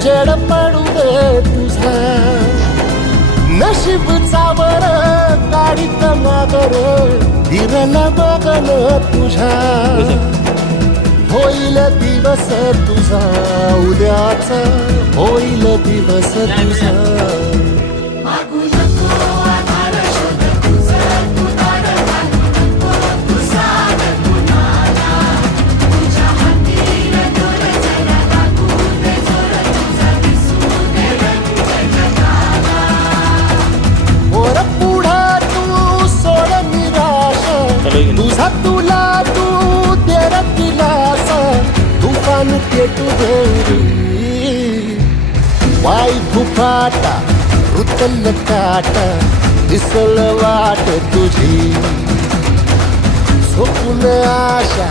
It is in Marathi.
उजेड पडू दे तुझा नशीब चावर काढीत मागर विरल बगल तुझ्या होईल दिवस तुझा उद्याचा होईल दिवस तुझा तुझा तुला तू तेर दिलास तुफान पेटू देरी वाई फुफाटा रुतल काटा दिसल वाट तुझी झोपून आशा